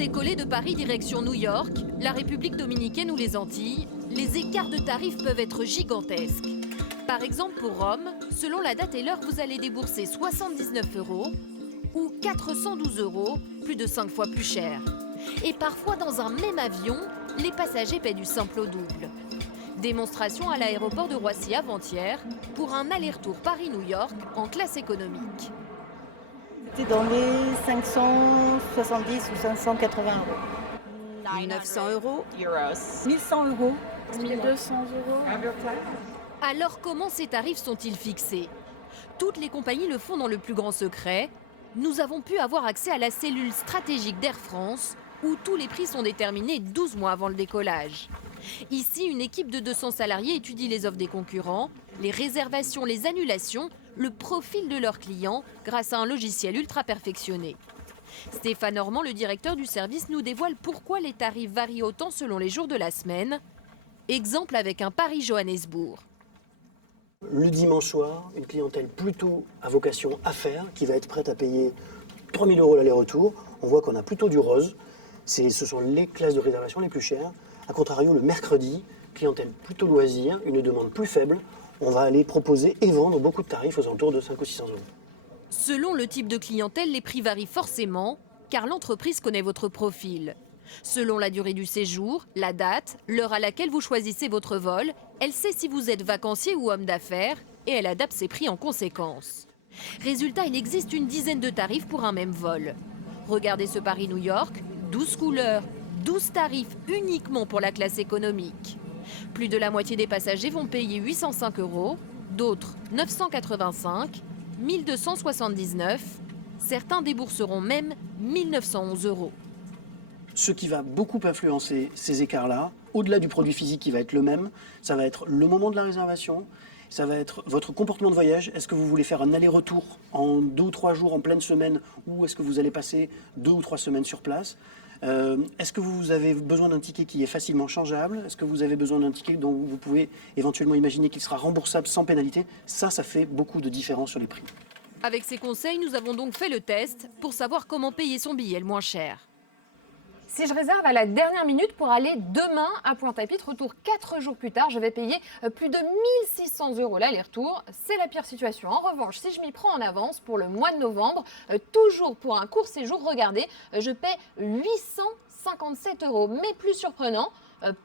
décoller de Paris direction New York, la République dominicaine ou les Antilles, les écarts de tarifs peuvent être gigantesques. Par exemple, pour Rome, selon la date et l'heure, vous allez débourser 79 € ou 412 €, plus de 5 fois plus cher. Et parfois, dans un même avion, les passagers paient du simple au double. Démonstration à l'aéroport de Roissy avant-hier pour un aller-retour Paris-New York en classe économique. C'était dans les 570 ou 580 €. 900 €. 1100 €. 1200 €. Alors comment ces tarifs sont-ils fixés? Toutes les compagnies le font dans le plus grand secret. Nous avons pu avoir accès à la cellule stratégique d'Air France où tous les prix sont déterminés 12 mois avant le décollage. Ici, une équipe de 200 salariés étudie les offres des concurrents, les réservations, les annulations, le profil de leurs clients grâce à un logiciel ultra perfectionné. Stéphane Normand, le directeur du service, nous dévoile pourquoi les tarifs varient autant selon les jours de la semaine. Exemple avec un Paris-Johannesburg. Le dimanche soir, une clientèle plutôt à vocation affaires qui va être prête à payer 3 000 € l'aller-retour. On voit qu'on a plutôt du rose. Ce sont les classes de réservation les plus chères. A contrario, le mercredi, clientèle plutôt loisir, une demande plus faible. On va aller proposer et vendre beaucoup de tarifs aux alentours de 500 ou 600 €. Selon le type de clientèle, les prix varient forcément, car l'entreprise connaît votre profil. Selon la durée du séjour, la date, l'heure à laquelle vous choisissez votre vol, elle sait si vous êtes vacancier ou homme d'affaires et elle adapte ses prix en conséquence. Résultat, il existe une dizaine de tarifs pour un même vol. Regardez ce Paris-New York, 12 couleurs, 12 tarifs uniquement pour la classe économique. Plus de la moitié des passagers vont payer 805 €, d'autres 985, 1279. Certains débourseront même 1911 €. Ce qui va beaucoup influencer ces écarts-là, au-delà du produit physique qui va être le même, ça va être le moment de la réservation, ça va être votre comportement de voyage. Est-ce que vous voulez faire un aller-retour en 2 ou 3 jours en pleine semaine ou est-ce que vous allez passer 2 ou 3 semaines sur place? Est-ce que vous avez besoin d'un ticket qui est facilement changeable? Est-ce que vous avez besoin d'un ticket dont vous pouvez éventuellement imaginer qu'il sera remboursable sans pénalité? Ça fait beaucoup de différence sur les prix. Avec ces conseils, nous avons donc fait le test pour savoir comment payer son billet le moins cher. Si je réserve à la dernière minute pour aller demain à Pointe-à-Pitre, retour 4 jours plus tard, je vais payer plus de 1600 € l'aller-retour. C'est la pire situation. En revanche, si je m'y prends en avance pour le mois de novembre, toujours pour un court séjour, regardez, je paie 857 €. Mais plus surprenant,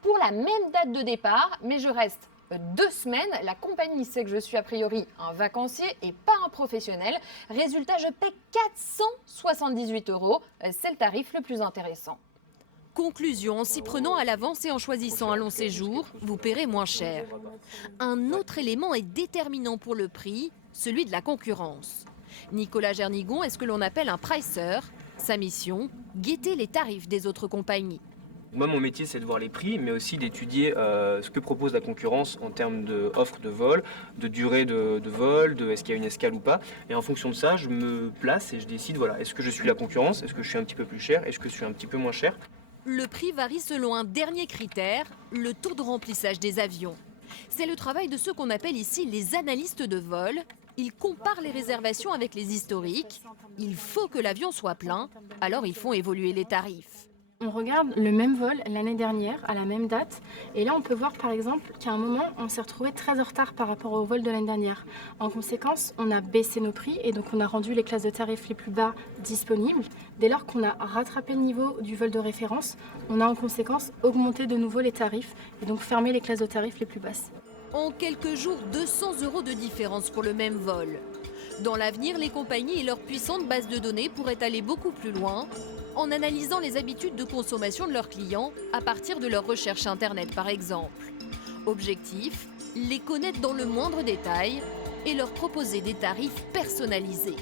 pour la même date de départ, mais je reste 2 semaines. La compagnie sait que je suis a priori un vacancier et pas un professionnel. Résultat, je paie 478 €. C'est le tarif le plus intéressant. Conclusion, en s'y prenant à l'avance et en choisissant un long séjour, vous paierez moins cher. Un autre élément est déterminant pour le prix, celui de la concurrence. Nicolas Gernigon est ce que l'on appelle un pricer. Sa mission, guetter les tarifs des autres compagnies. Moi, mon métier, c'est de voir les prix, mais aussi d'étudier ce que propose la concurrence en termes d'offres de vol, de durée de vol, est-ce qu'il y a une escale ou pas. Et en fonction de ça, je me place et je décide, voilà, est-ce que je suis la concurrence, est-ce que je suis un petit peu plus cher, est-ce que je suis un petit peu moins cher. Le prix varie selon un dernier critère, le taux de remplissage des avions. C'est le travail de ceux qu'on appelle ici les analystes de vol. Ils comparent les réservations avec les historiques. Il faut que l'avion soit plein, alors ils font évoluer les tarifs. On regarde le même vol l'année dernière, à la même date, et là on peut voir par exemple qu'à un moment on s'est retrouvé très en retard par rapport au vol de l'année dernière. En conséquence, on a baissé nos prix et donc on a rendu les classes de tarifs les plus bas disponibles. Dès lors qu'on a rattrapé le niveau du vol de référence, on a en conséquence augmenté de nouveau les tarifs et donc fermé les classes de tarifs les plus basses. En quelques jours, 200 € de différence pour le même vol. Dans l'avenir, les compagnies et leurs puissantes bases de données pourraient aller beaucoup plus loin en analysant les habitudes de consommation de leurs clients à partir de leurs recherches Internet par exemple. Objectif, les connaître dans le moindre détail et leur proposer des tarifs personnalisés.